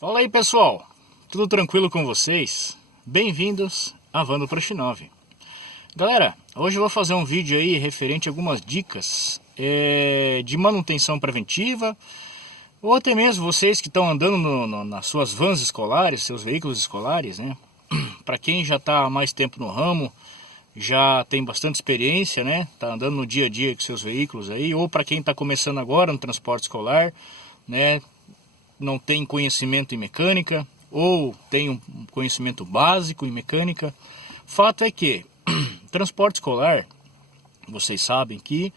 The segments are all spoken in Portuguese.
Fala aí pessoal, tudo tranquilo com vocês? Bem-vindos à Van do Prostinov. Galera, hoje eu vou fazer um vídeo aí referente a algumas dicas de manutenção preventiva, ou até mesmo vocês que estão andando nas suas vans escolares, seus veículos escolares, né? Para quem já está há mais tempo no ramo, já tem bastante experiência, né? Tá andando no dia a dia com seus veículos aí, ou para quem está começando agora no transporte escolar, né? Não tem conhecimento em mecânica, ou tem um conhecimento básico em mecânica. Fato é que transporte escolar, vocês sabem que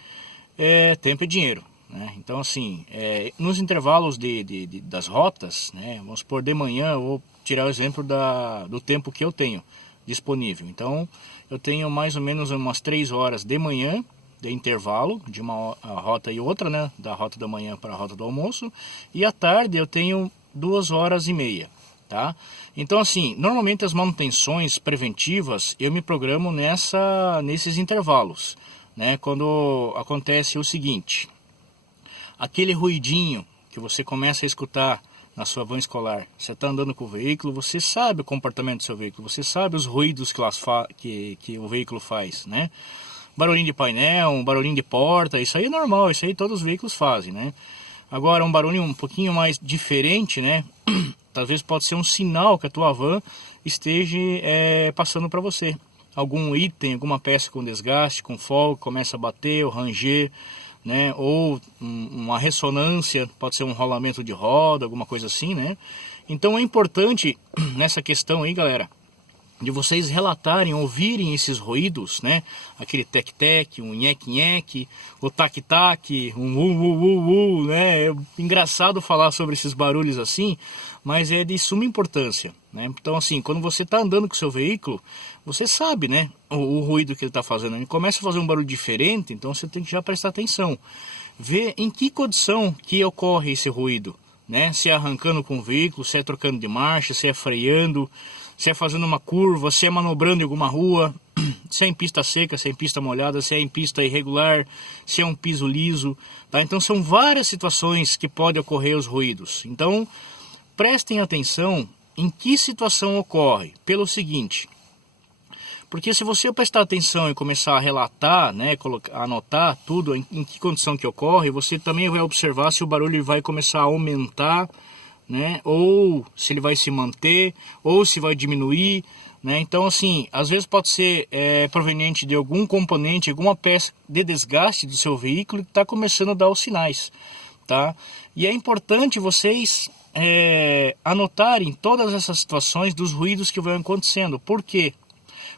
tempo é dinheiro, né? Então assim, nos intervalos das rotas, né? Vamos supor de manhã, eu vou tirar o exemplo do tempo que eu tenho disponível. Então eu tenho mais ou menos umas 3 horas de manhã de intervalo de uma rota e outra, né? Da rota da manhã para a rota do almoço, e à tarde eu tenho 2 horas e meia, tá? Então assim, normalmente as manutenções preventivas eu me programo nesses intervalos, né? Quando acontece o seguinte, aquele ruidinho que você começa a escutar na sua van escolar, você está andando com o veículo, você sabe o comportamento do seu veículo, você sabe os ruídos que o veículo faz, né? Barulhinho de painel, um barulhinho de porta, isso aí é normal, isso aí todos os veículos fazem, né? Agora um barulhinho um pouquinho mais diferente, né? Talvez pode ser um sinal que a tua van esteja passando para você. Algum item, alguma peça com desgaste, com folga, começa a bater ou ranger, né? Ou uma ressonância, pode ser um rolamento de roda, alguma coisa assim, né? Então é importante nessa questão aí, galera, de vocês relatarem, ouvirem esses ruídos, né? Aquele tec-tec, um nheque-nheque, o tac-tac, um u-u-u-u, né? É engraçado falar sobre esses barulhos assim, mas é de suma importância, né? Então assim, quando você está andando com o seu veículo, você sabe, né? O ruído que ele está fazendo. Ele começa a fazer um barulho diferente, então você tem que já prestar atenção. Ver em que condição que ocorre esse ruído, né? Se é arrancando com o veículo, se é trocando de marcha, se é freando, se é fazendo uma curva, se é manobrando em alguma rua, se é em pista seca, se é em pista molhada, se é em pista irregular, se é um piso liso, tá? Então são várias situações que podem ocorrer os ruídos. Então prestem atenção em que situação ocorre, pelo seguinte, porque se você prestar atenção e começar a relatar, né, anotar tudo em que condição que ocorre, você também vai observar se o barulho vai começar a aumentar, né, ou se ele vai se manter, ou se vai diminuir, né? Então assim, às vezes pode ser proveniente de algum componente, alguma peça de desgaste do seu veículo que está começando a dar os sinais, tá? E é importante vocês anotarem todas essas situações dos ruídos que vão acontecendo. Por quê?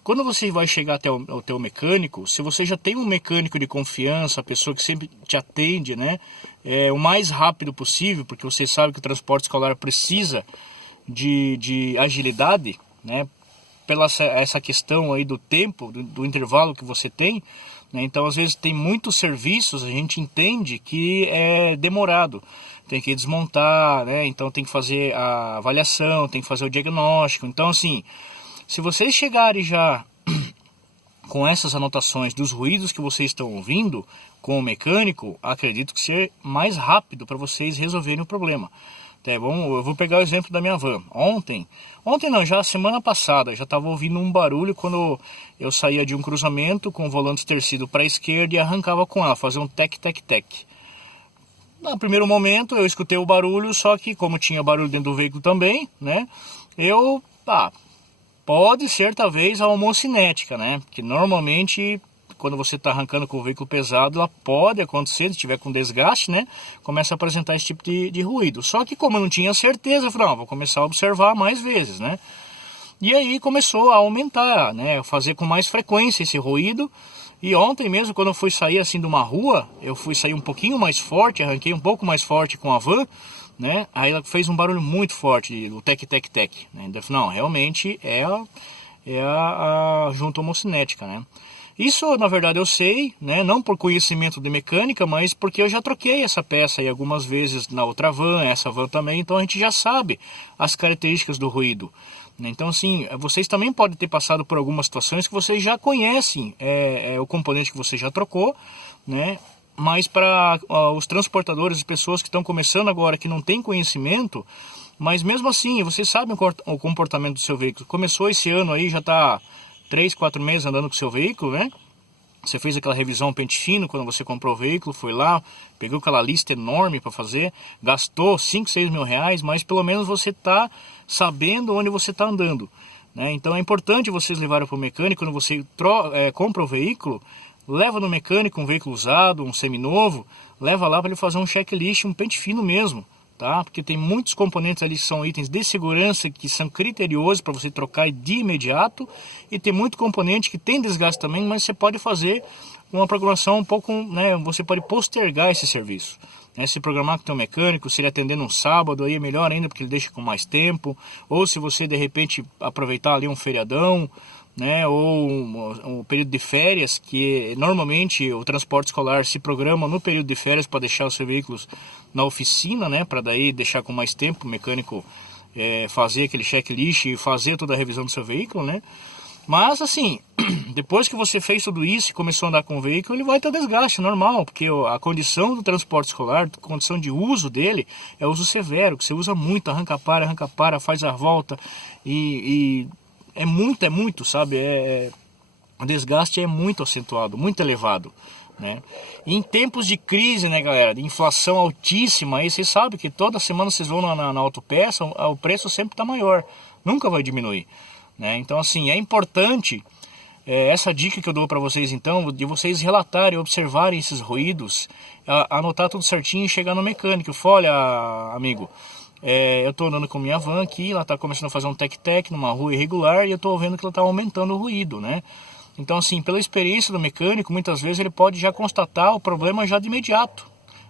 Quando você vai chegar até o teu mecânico, se você já tem um mecânico de confiança, a pessoa que sempre te atende, né, o mais rápido possível, porque você sabe que o transporte escolar precisa de agilidade, né, pela essa questão aí do tempo, do intervalo que você tem, né, então às vezes tem muitos serviços, a gente entende que é demorado, tem que desmontar, né, então tem que fazer a avaliação, tem que fazer o diagnóstico, então assim, se vocês chegarem já com essas anotações dos ruídos que vocês estão ouvindo com o mecânico, acredito que seja mais rápido para vocês resolverem o problema. Tá bom? Eu vou pegar o exemplo da minha van. Ontem não, já semana passada, eu já estava ouvindo um barulho quando eu saía de um cruzamento com o volante torcido para a esquerda e arrancava com ela, fazia um tec-tec-tec. No primeiro momento eu escutei o barulho, só que como tinha barulho dentro do veículo também, né, pode ser talvez a homocinética, né? Que normalmente quando você está arrancando com o veículo pesado, ela pode acontecer, se tiver com desgaste, né? Começa a apresentar esse tipo de ruído. Só que como eu não tinha certeza, eu falei, vou começar a observar mais vezes, né? E aí começou a aumentar, né? Fazer com mais frequência esse ruído. E ontem mesmo, quando eu fui sair assim de uma rua, eu fui sair um pouquinho mais forte, arranquei um pouco mais forte com a van, né? Aí ela fez um barulho muito forte, o tec-tec-tec, né? Não, realmente é a junta homocinética, né? Isso, na verdade, eu sei, né? Não por conhecimento de mecânica, mas porque eu já troquei essa peça aí algumas vezes na outra van, essa van também, então a gente já sabe as características do ruído. Então, assim, vocês também podem ter passado por algumas situações que vocês já conhecem o componente que você já trocou, né? Mas para os transportadores e pessoas que estão começando agora, que não têm conhecimento, Mas mesmo assim, você sabe o comportamento do seu veículo. Começou esse ano aí, já está 3, 4 meses andando com o seu veículo, né? Você fez aquela revisão pente fino quando você comprou o veículo, foi lá, pegou aquela lista enorme para fazer, gastou 5, 6 mil reais, mas pelo menos você está sabendo onde você está andando, né? Então é importante vocês levarem para o mecânico. Quando você compra o veículo, leva no mecânico um veículo usado, um seminovo, leva lá para ele fazer um checklist, um pente fino mesmo, tá? Porque tem muitos componentes ali que são itens de segurança que são criteriosos para você trocar de imediato, e tem muito componente que tem desgaste também, mas você pode fazer uma programação um pouco, né? Você pode postergar esse serviço, né? Se programar com o teu mecânico, se ele atender no sábado, aí é melhor ainda, porque ele deixa com mais tempo. Ou se você de repente aproveitar ali um feriadão, né, ou um período de férias, que normalmente o transporte escolar se programa no período de férias para deixar os seus veículos na oficina, né, para daí deixar com mais tempo o mecânico fazer aquele checklist e fazer toda a revisão do seu veículo, né. Mas assim, depois que você fez tudo isso e começou a andar com o veículo, ele vai ter desgaste normal, porque a condição do transporte escolar, a condição de uso dele é uso severo, que você usa muito, arranca para, faz a volta e é muito, sabe? O desgaste é muito acentuado, muito elevado, né? E em tempos de crise, né, galera, de inflação altíssima, aí vocês sabem que toda semana vocês vão na autopeça, o preço sempre está maior, nunca vai diminuir, né? Então, assim, é importante essa dica que eu dou para vocês, então, de vocês relatarem, observarem esses ruídos, anotar tudo certinho e chegar no mecânico. Olha, amigo, eu estou andando com minha van aqui, ela está começando a fazer um tec-tec numa rua irregular e eu estou vendo que ela está aumentando o ruído, né? Então, assim, pela experiência do mecânico, muitas vezes ele pode já constatar o problema já de imediato.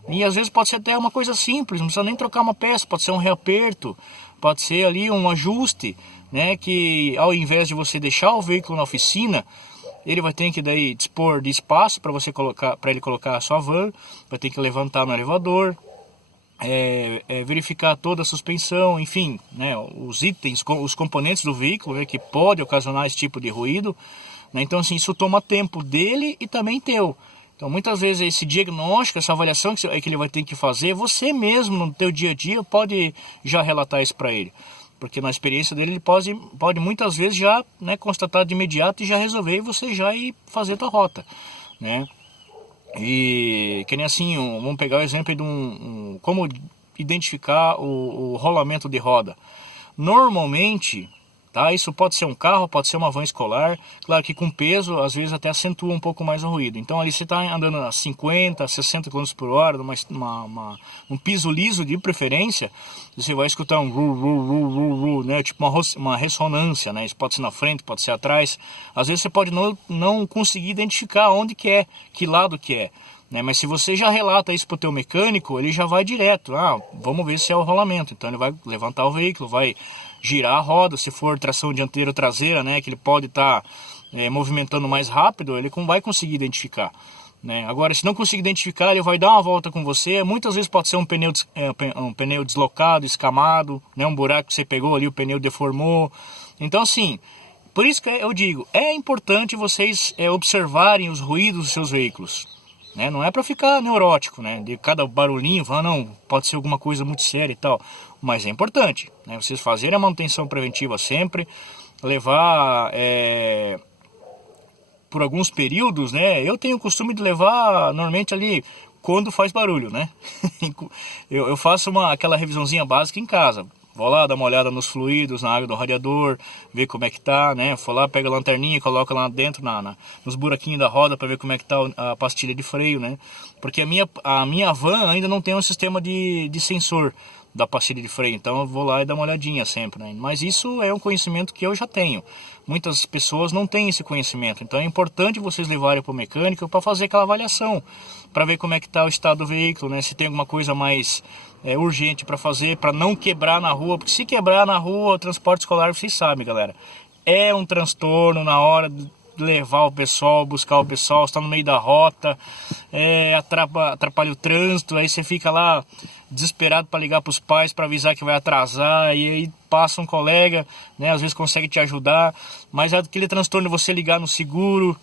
E às vezes pode ser até uma coisa simples, não precisa nem trocar uma peça, pode ser um reaperto, pode ser ali um ajuste, né? Que ao invés de você deixar o veículo na oficina, ele vai ter que daí dispor de espaço para ele colocar a sua van, vai ter que levantar no elevador, verificar toda a suspensão, enfim, né, os itens, os componentes do veículo, né, que pode ocasionar esse tipo de ruído, né? Então, assim, isso toma tempo dele e também teu. Então, muitas vezes esse diagnóstico, essa avaliação que ele vai ter que fazer, você mesmo no teu dia a dia pode já relatar isso para ele, porque na experiência dele ele pode muitas vezes já, né, constatar de imediato e já resolver, e você já ir fazer tua rota, né? E que nem assim, vamos pegar o exemplo de como identificar o rolamento de roda. Normalmente, tá, isso pode ser um carro, pode ser uma van escolar, claro que com peso, às vezes até acentua um pouco mais o ruído. Então ali você está andando a 50, 60 km por hora, um piso liso de preferência, você vai escutar um ru, né, tipo uma ressonância, né? Isso pode ser na frente, pode ser atrás. Às vezes você pode não conseguir identificar onde que é, que lado que é, né? Mas se você já relata isso para o teu mecânico, ele já vai direto, vamos ver se é o rolamento. Então ele vai levantar o veículo, vai girar a roda, se for tração dianteira ou traseira, né, que ele pode estar movimentando mais rápido, ele vai conseguir identificar, né? Agora, se não conseguir identificar, ele vai dar uma volta com você. Muitas vezes pode ser um pneu deslocado, escamado, né, um buraco que você pegou ali, o pneu deformou. Então, assim, por isso que eu digo, é importante vocês observarem os ruídos dos seus veículos, né? Não é para ficar neurótico, né, de cada barulhinho, não, pode ser alguma coisa muito séria e tal, mas é importante, né, vocês fazerem a manutenção preventiva sempre, levar por alguns períodos, né? Eu tenho o costume de levar normalmente ali quando faz barulho, né? eu faço aquela revisãozinha básica em casa. Vou lá dar uma olhada nos fluidos, na água do radiador, ver como é que tá, né? Vou lá, pego a lanterninha e coloco lá dentro, nos buraquinhos da roda para ver como é que tá a pastilha de freio, né? Porque a minha van ainda não tem um sistema de sensor da pastilha de freio, então eu vou lá e dar uma olhadinha sempre, né? Mas isso é um conhecimento que eu já tenho. Muitas pessoas não têm esse conhecimento, então é importante vocês levarem para o mecânico para fazer aquela avaliação, para ver como é que está o estado do veículo, né? Se tem alguma coisa mais urgente para fazer, para não quebrar na rua, porque se quebrar na rua, o transporte escolar, vocês sabem, galera, é um transtorno na hora de levar o pessoal, buscar o pessoal, está no meio da rota, atrapalha o trânsito, aí você fica lá desesperado para ligar para os pais para avisar que vai atrasar, e aí passa um colega, né, às vezes consegue te ajudar, mas é aquele transtorno de você ligar no seguro,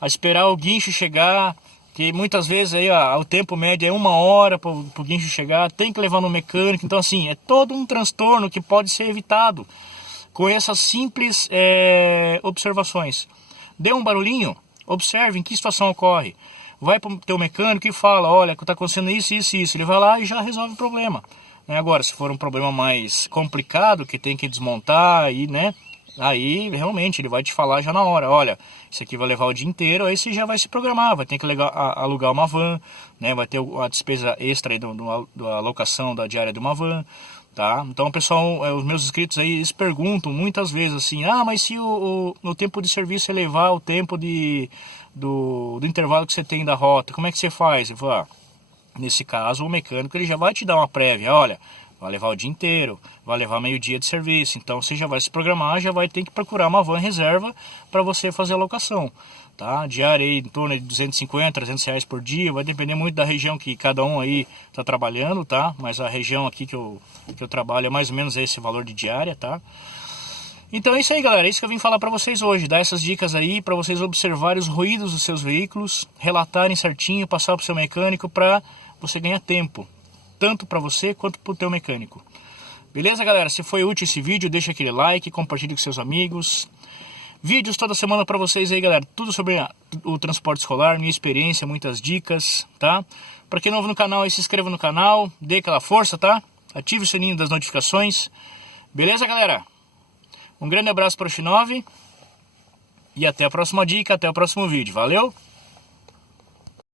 a esperar o guincho chegar, que muitas vezes aí o tempo médio é 1 hora para o guincho chegar, tem que levar no mecânico. Então assim, é todo um transtorno que pode ser evitado com essas simples observações. Deu um barulhinho, observe em que situação ocorre. Vai para o teu mecânico e fala, olha, está acontecendo isso, isso e isso. Ele vai lá e já resolve o problema. Agora, se for um problema mais complicado, que tem que desmontar, aí realmente ele vai te falar já na hora, olha, isso aqui vai levar o dia inteiro, aí você já vai se programar, vai ter que alugar uma van, vai ter a despesa extra aí da alocação da diária de uma van, tá? Então o pessoal, os meus inscritos aí, eles perguntam muitas vezes assim, mas se o tempo de serviço elevar o tempo do intervalo que você tem da rota, como é que você faz? Eu falo, nesse caso, o mecânico ele já vai te dar uma prévia, olha, vai levar o dia inteiro, vai levar meio-dia de serviço, então você já vai se programar, já vai ter que procurar uma van reserva para você fazer a locação, tá? Diária aí em torno de 250, 300 reais por dia, vai depender muito da região que cada um aí está trabalhando, tá? Mas a região aqui que eu trabalho é mais ou menos esse valor de diária, tá? Então é isso aí, galera, é isso que eu vim falar para vocês hoje, dar essas dicas aí para vocês observarem os ruídos dos seus veículos, relatarem certinho, passar para o seu mecânico para você ganhar tempo, tanto para você quanto para o teu mecânico. Beleza, galera? Se foi útil esse vídeo, deixa aquele like, compartilhe com seus amigos. Vídeos toda semana para vocês aí, galera, tudo sobre o transporte escolar, minha experiência, muitas dicas, tá? Para quem é novo no canal, aí se inscreva no canal, dê aquela força, tá? Ative o sininho das notificações. Beleza, galera? Um grande abraço para o X9 e até a próxima dica, até o próximo vídeo. Valeu!